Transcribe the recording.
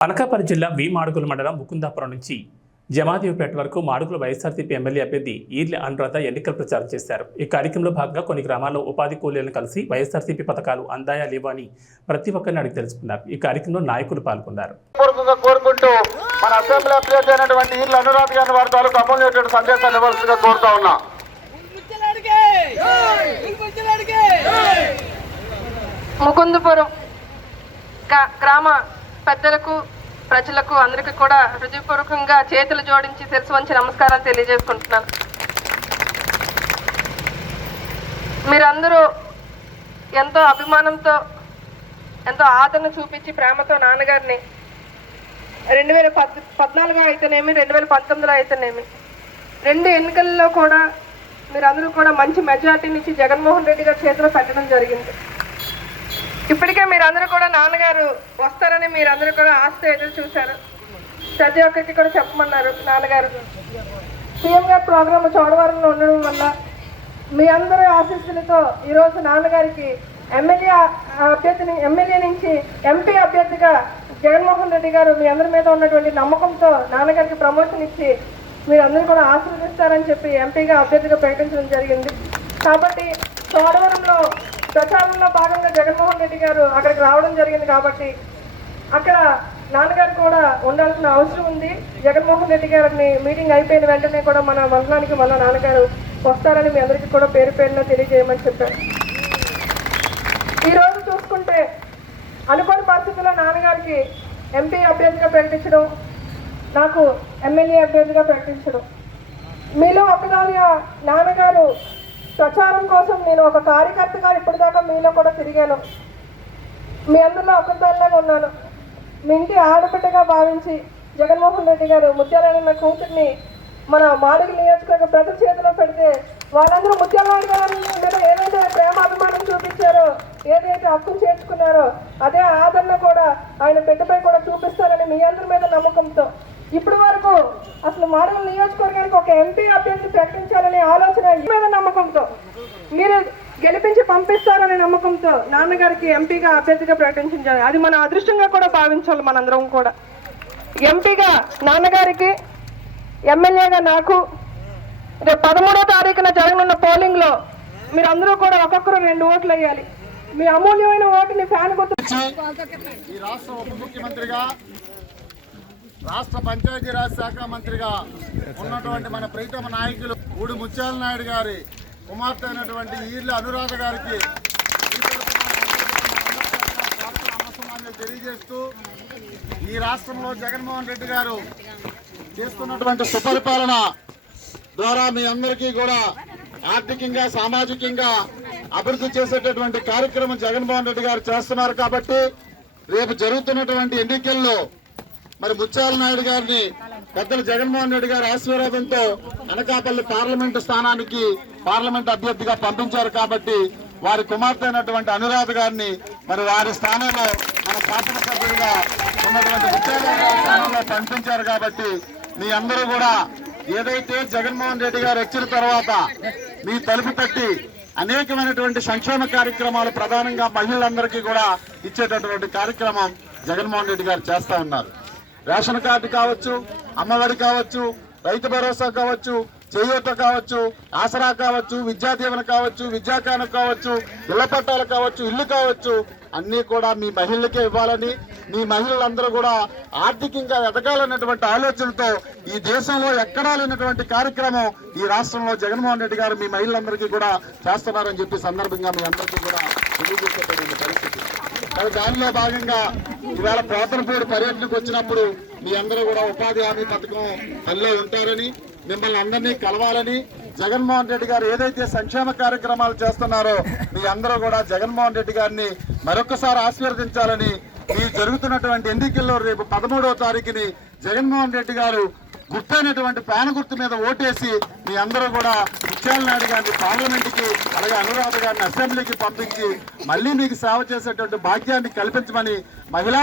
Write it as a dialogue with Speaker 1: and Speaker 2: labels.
Speaker 1: అనకాపల్లి జిల్లా వి మాడుగుల మండలం ముకుందాపురం నుంచి జమాదేవిపేట వరకు మాడుగుల వైఎస్ఆర్సీపీ ఎమ్మెల్యే అభ్యర్థి ఈర్లి అనురాధ ఎన్నికల ప్రచారం చేశారు. ఈ కార్యక్రమంలో భాగంగా కొన్ని గ్రామాల్లో ఉపాధి కూలీలను కలిసి వైఎస్ఆర్సీపీ పథకాలు అందాయా లేవా అని ప్రతి ఒక్కరిని అడిగి తెలుసుకున్నారు. ఈ కార్యక్రమంలో నాయకులు పాల్గొన్నారు.
Speaker 2: పూర్వకంగా కోరుకుంటూ మన అసెంబ్లీ అభ్యర్థి అయినటువంటి ఈర్ల అనురాధ్ గారిని వారి తాలూకు అమూల్యటువంటి సందేశాన్ని ఇవ్వాల్సిందిగా కోరుతా ఉన్నా. ముచ్చలాడికే ముచ్చలాడికే ముకుందపురం గ్రా- గ్రామ పెద్దలకు ప్రజలకు అందరికీ కూడా హృదయపూర్వకంగా చేతులు జోడించి తెలుసు వంచి నమస్కారాలు తెలియజేసుకుంటున్నాను. మీరందరూ ఎంతో అభిమానంతో ఎంతో ఆదరణ చూపించి ప్రేమతో నాన్నగారిని రెండు వేల పద్ పద్నాలుగులో అయితేనేమి రెండు వేల పంతొమ్మిదిలో అయితేనేమి రెండు ఎన్నికల్లో కూడా మీరందరూ కూడా మంచి మెజార్టీని నుంచి జగన్మోహన్ రెడ్డి గారి చేతిలో పెట్టడం జరిగింది. ఇప్పటికే మీరందరూ కూడా నాన్నగారు వస్తారని మీరందరూ కూడా ఆస్తి ఎదురు చూశారు. ప్రతి ఒక్కరికి కూడా చెప్పమన్నారు నాన్నగారు. సీఎం గారి ప్రోగ్రాం చోడవరంలో ఉండడం వల్ల మీ అందరి ఆశీస్సులతో ఈరోజు నాన్నగారికి ఎమ్మెల్యే అభ్యర్థిని ఎమ్మెల్యే నుంచి ఎంపీ అభ్యర్థిగా జగన్మోహన్ రెడ్డి గారు మీ అందరి మీద ఉన్నటువంటి నమ్మకంతో నాన్నగారికి ప్రమోషన్ ఇచ్చి మీరందరూ కూడా ఆశీర్వదిస్తారని చెప్పి ఎంపీగా అభ్యర్థిగా ప్రకటించడం జరిగింది. కాబట్టి చోడవరంలో ప్రచారంలో భాగంగా జగన్మోహన్ రెడ్డి గారు అక్కడికి రావడం జరిగింది కాబట్టి అక్కడ నాన్నగారు కూడా ఉండాల్సిన అవసరం ఉంది. జగన్మోహన్ రెడ్డి గారిని మీటింగ్ అయిపోయిన వెంటనే కూడా మన వందనానికి మన నాన్నగారు వస్తారని మీ అందరికీ కూడా పేరు పేరున తెలియజేయమని చెప్పారు. ఈరోజు చూసుకుంటే అనుకోని పరిస్థితుల్లో నాన్నగారికి ఎంపీ అభ్యర్థిగా ప్రకటించడం నాకు ఎమ్మెల్యే అభ్యర్థిగా ప్రకటించడం. మీలో ఒకదాని నాన్నగారు ప్రచారం కోసం నేను ఒక కార్యకర్తగా ఇప్పటిదాకా మీలో కూడా తిరిగాను. మీ అందరిలో ఒకరిదానిలాగా ఉన్నాను. మీ ఇంటి ఆడబిడ్డగా భావించి జగన్మోహన్ రెడ్డి గారు ముత్యాలన్న కూతుర్ని మన మాడుగు నియోజకవర్గ ప్రజల చేతిలో పెడితే వాళ్ళందరూ ముత్యాలనాయుడు గారి మీద ఏదైతే ప్రేమ అభిమానం చూపించారో ఏదైతే హక్కును చేర్చుకున్నారో అదే ఆదరణ కూడా ఆయన బిడ్డపై కూడా చూపిస్తారని మీ అందరి మీద నమ్మకంతో ఇప్పటి వరకు అసలు మాడుగుల నియోజకవర్గానికి ఒక ఎంపీ అభ్యర్థి ప్రకటించాలనే ఆలోచన మీద నమ్మకం నమ్మకంతో. మీరు గెలిపించి పంపిస్తారనే నమ్మకంతో నాన్నగారికి ఎంపీగా అభ్యర్థిగా ప్రకటించారు. అది మన అదృష్టంగా కూడా భావించాలి మనందరం కూడా. ఎంపీగా నాన్నగారికి ఎమ్మెల్యేగా నాకు రేపు పదమూడో తారీఖున జరగనున్న పోలింగ్లో మీరు మీరందరూ కూడా ఒక్కొక్కరు రెండు ఓట్లు వేయాలి. మీ అమూల్యమైన ఓటుని ఫ్యాన్ గుర్తు
Speaker 3: ఈ రాష్ట్ర ఉప ముఖ్యమంత్రిగా రాష్ట్ర పంచాయతీరాజ్ శాఖ మంత్రిగా ఉన్నటువంటి మన ప్రీతమ నాయకులు ఊడి ముత్యాల నాయుడు గారి కుమార్తె అయినటువంటి ఈర్ల అనురాధ గారికి తెలియజేస్తూ ఈ రాష్ట్రంలో జగన్మోహన్ రెడ్డి గారు చేస్తున్నటువంటి సుపరిపాలన ద్వారా మీ అందరికీ కూడా ఆర్థికంగా సామాజికంగా అభివృద్ధి చేసేటటువంటి కార్యక్రమం జగన్మోహన్ రెడ్డి గారు చేస్తున్నారు కాబట్టి రేపు జరుగుతున్నటువంటి ఎన్నికల్లో మరి ముత్యాల నాయుడు గారిని పెద్దలు జగన్మోహన్ రెడ్డి గారి ఆశీర్వాదంతో అనకాపల్లి పార్లమెంటు స్థానానికి పార్లమెంట్ అభ్యర్థిగా పంపించారు కాబట్టి వారి కుమార్తె అయినటువంటి అనురాధ గారిని మరి వారి స్థానంలో మన శాసనసభ్యుడిగా ఉన్నటువంటి ముత్యాల స్థానంలో పంపించారు కాబట్టి మీ అందరూ కూడా ఏదైతే జగన్మోహన్ రెడ్డి గారు వచ్చిన తర్వాత మీ తలుపు తట్టి అనేకమైనటువంటి సంక్షేమ కార్యక్రమాలు ప్రధానంగా మహిళలందరికీ కూడా ఇచ్చేటటువంటి కార్యక్రమం జగన్మోహన్ రెడ్డి గారు చేస్తా ఉన్నారు. రేషన్ కార్డు కావచ్చు అమ్మఒడి కావచ్చు రైతు భరోసా కావచ్చు చేయూత కావచ్చు ఆసరా కావచ్చు విద్యా దీవెన కావచ్చు విద్యాకానం కావచ్చు ఇళ్ళ పట్టాలు కావచ్చు ఇల్లు కావచ్చు అన్నీ కూడా మీ మహిళలకే ఇవ్వాలని మీ మహిళలందరూ కూడా ఆర్థికంగా ఎదగాలన్నటువంటి ఆలోచనతో ఈ దేశంలో ఎక్కడా లేనటువంటి కార్యక్రమం ఈ రాష్ట్రంలో జగన్మోహన్ రెడ్డి గారు మీ మహిళలందరికీ కూడా చేస్తున్నారని చెప్పి సందర్భంగా మీ అందరికీ కూడా తెలియజేసేటటువంటి పరిస్థితి. మరి దానిలో భాగంగా ఇవాళ పోతనపూడి పర్యటనకు వచ్చినప్పుడు మీ అందరూ కూడా ఉపాధి హామీ పథకం పనిలో ఉంటారని మిమ్మల్ని అందరినీ కలవాలని జగన్మోహన్ రెడ్డి గారు ఏదైతే సంక్షేమ కార్యక్రమాలు చేస్తున్నారో మీ అందరూ కూడా జగన్మోహన్ రెడ్డి గారిని మరొకసారి ఆశీర్వదించాలని ఈ జరుగుతున్నటువంటి ఎన్నికల్లో రేపు పదమూడవ తారీఖుని జగన్మోహన్ రెడ్డి గారు గుర్తైనటువంటి పాన గుర్తు మీద ఓటేసి మీ అందరూ కూడా ముత్యాల నాయుడు గారిని పార్లమెంట్కి అలాగే అనురాధ గారిని అసెంబ్లీకి పంపించి మళ్ళీ మీకు సేవ చేసేటువంటి భాగ్యాన్ని కల్పించమని మహిళా